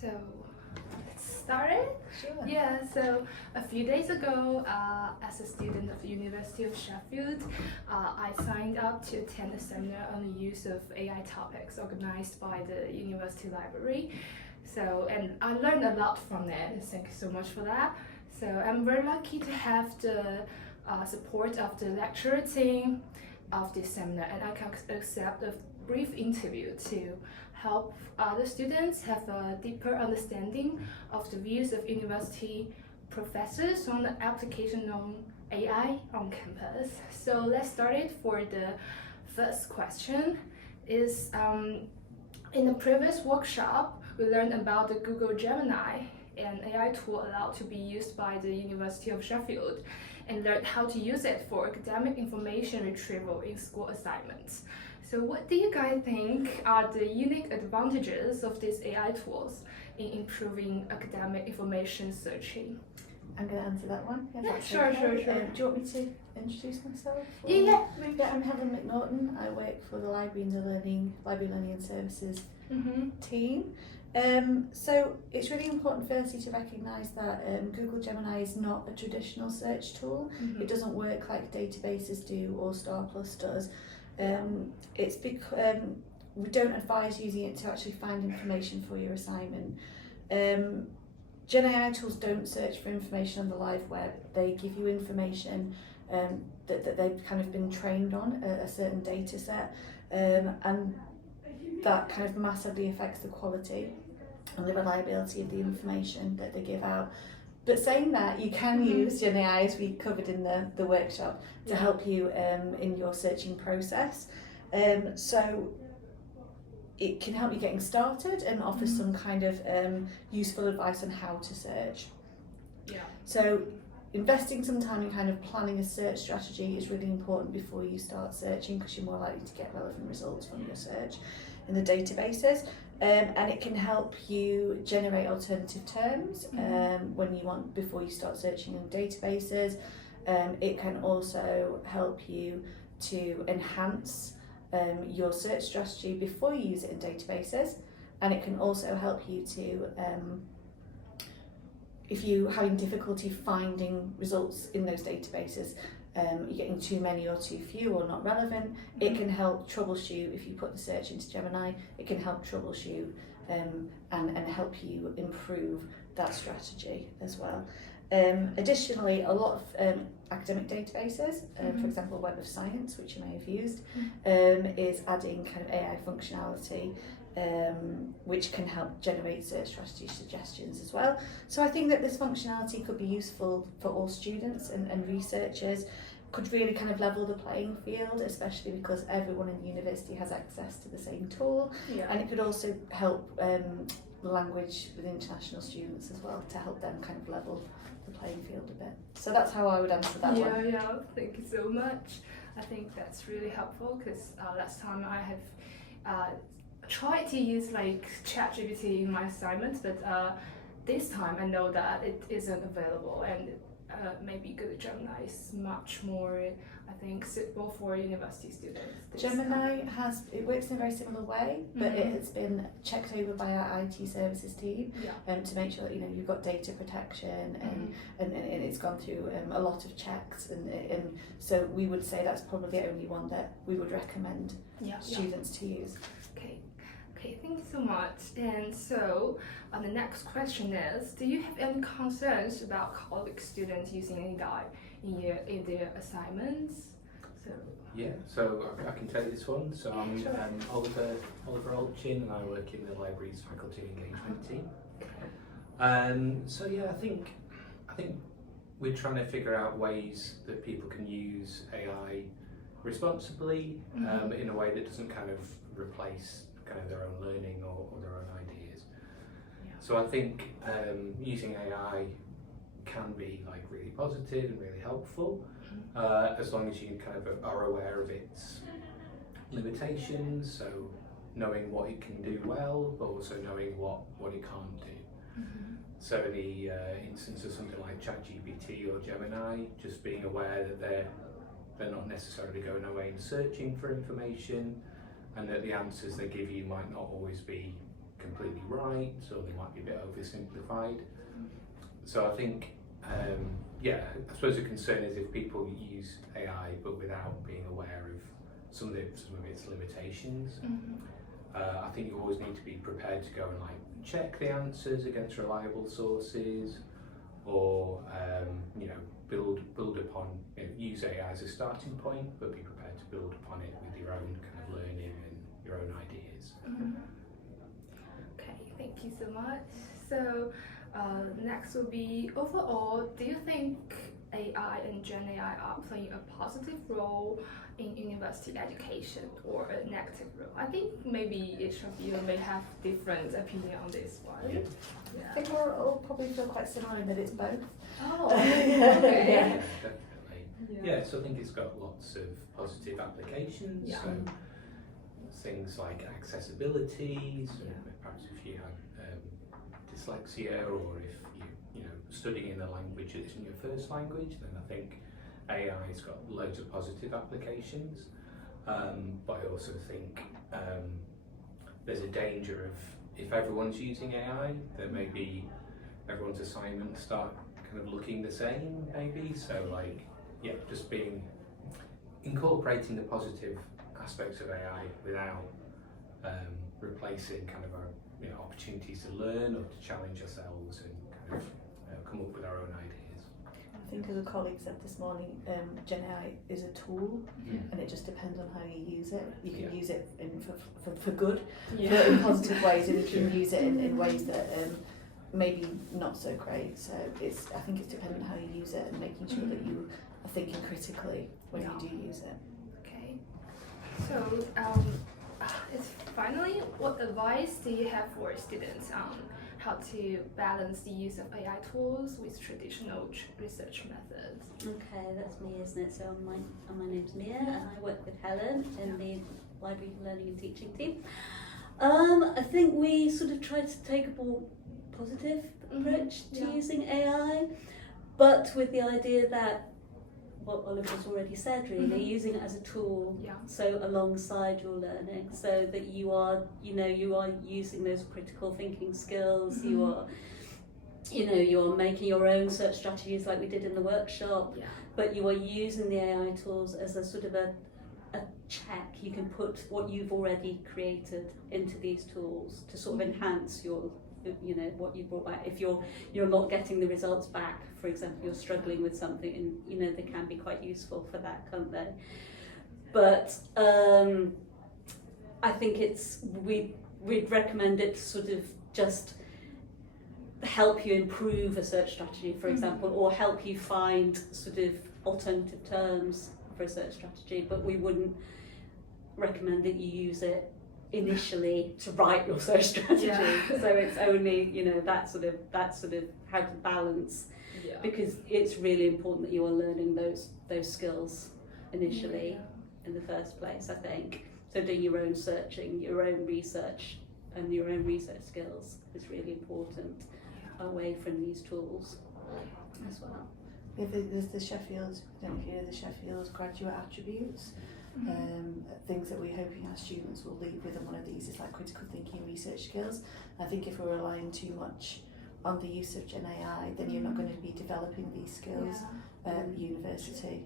So, let's start it? Sure. Yeah, so a few days ago, as a student of the University of Sheffield, I signed up to attend a seminar on the use of AI topics organized by the University Library. So, and I learned a lot from it. Thank you so much for that. So, I'm very lucky to have the support of the lecturer team of this seminar, and I can accept a brief interview to help other students have a deeper understanding of the views of university professors on the application of AI on campus. So let's start it for the first question. In the previous workshop, we learned about the Google Gemini, an AI tool allowed to be used by the University of Sheffield, and learned how to use it for academic information retrieval in school assignments. So what do you guys think are the unique advantages of these AI tools in improving academic information searching? I'm going to answer that one. Yeah, sure. Do you want me to introduce myself? Yeah. I'm Helen McNaughton. I work for the Library Learning and Services team. So it's really important firstly to recognise that Google Gemini is not a traditional search tool. It doesn't work like databases do or Star Plus does. It's because we don't advise using it to actually find information for your assignment. Gen AI tools don't search for information on the live web. They give you information that they've kind of been trained on, a certain data set, and that kind of massively affects the quality and the reliability of the information that they give out. But saying that, you can use Gen AI, as we covered in the workshop, to help you in your searching process. So it can help you getting started and offer some kind of useful advice on how to search. Yeah. So investing some time in kind of planning a search strategy is really important before you start searching, because you're more likely to get relevant results from your search in the databases. And it can help you generate alternative terms when you want, before you start searching in databases. It can also help you to enhance your search strategy before you use it in databases. And it can also help you to, if you're having difficulty finding results in those databases, you're getting too many or too few or not relevant, it can help troubleshoot. If you put the search into Gemini, it can help troubleshoot and help you improve that strategy as well. Additionally, a lot of academic databases, for example Web of Science, which you may have used, is adding kind of AI functionality which can help generate search strategy suggestions as well. So I think that this functionality could be useful for all students and researchers, could really kind of level the playing field, especially because everyone in the university has access to the same tool. And it could also help language with international students as well, to help them kind of level the playing field a bit. So that's how I would answer that one. Yeah, thank you so much. I think that's really helpful, because last time I have tried to use like ChatGPT in my assignments, but this time I know that it isn't available, and maybe Google Gemini is much more, I think, suitable for university students. Gemini it works in a very similar way, but it has been checked over by our IT services team to make sure that you've got data protection and it's gone through a lot of checks, and so we would say that's probably the only one that we would recommend students to use. Okay, thank you so much. And so, the next question is, do you have any concerns about college students using AI in their assignments? So I can take this one. So I'm Oliver Olchin, and I work in the library's faculty engagement team. I think we're trying to figure out ways that people can use AI responsibly in a way that doesn't kind of replace kind of their own learning or their own ideas. So I think using AI can be like really positive and really helpful, as long as you kind of are aware of its limitations, so knowing what it can do well, but also knowing what it can't do. So in the instance of something like ChatGPT or Gemini, just being aware that they're not necessarily going away and searching for information, and that the answers they give you might not always be completely right. right, or they might be a bit oversimplified. So I think, I suppose the concern is if people use AI but without being aware of some of its limitations. I think you always need to be prepared to go and like check the answers against reliable sources, or build upon, use AI as a starting point, but be prepared to build upon it with your own kind of learning and your own ideas. Okay, thank you so much. So next will be, overall, do you think AI and Gen AI are playing a positive role in university education or a negative role? I think maybe each of you may have different opinion on this one. I think we'll all probably feel quite similar in that it's both. Oh, okay. Yeah, definitely. Yeah, so I think it's got lots of positive applications. Yeah. So things like accessibility, so perhaps if you have dyslexia, or if you're studying in a language that isn't your first language, then I think AI's got loads of positive applications. But I also think there's a danger of, if everyone's using AI, then maybe everyone's assignments start kind of looking the same, maybe. So just incorporating the positive aspects of AI without replacing kind of our opportunities to learn or to challenge ourselves and kind of come up with our own ideas. I think, as a colleague said this morning, Gen AI is a tool, and it just depends on how you use it. You can use it for good, in positive ways, and you can use it in ways that maybe not so great. So I think it's dependent on how you use it and making sure that you are thinking critically when you do use it. Okay. So it's finally, what advice do you have for students on how to balance the use of AI tools with traditional research methods? Okay, that's me, isn't it? So my name's Mia, and I work with Helen in the Library Learning and Teaching team. I think we sort of try to take a more positive approach to using AI, but with the idea that what Oliver's already said, really, using it as a tool, so alongside your learning, so that you are using those critical thinking skills, you are making your own search strategies like we did in the workshop, but you are using the AI tools as a sort of a check. You can put what you've already created into these tools to sort of enhance your what you brought back. If you're not getting the results back, for example, you're struggling with something, and they can be quite useful for that, can't they? But I think we'd recommend it to sort of just help you improve a search strategy, for example, or help you find sort of alternative terms for a search strategy, but we wouldn't recommend that you use it initially to write your search strategy. So it's only that sort of how to balance, because it's really important that you are learning those skills initially in the first place, I think. So doing your own searching, your own research, and your own research skills is really important away from these tools as well. There's the Sheffield, I don't know if you know the Sheffield graduate attributes. Things that we're hoping our students will leave with, and one of these is like critical thinking and research skills. I think if we're relying too much on the use of Gen AI, then you're not going to be developing these skills at university.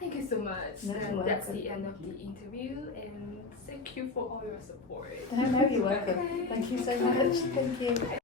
Thank you so much. No, and that's the end of the interview, and thank you for all your support. No, you're welcome. Thank you so much. Thank you.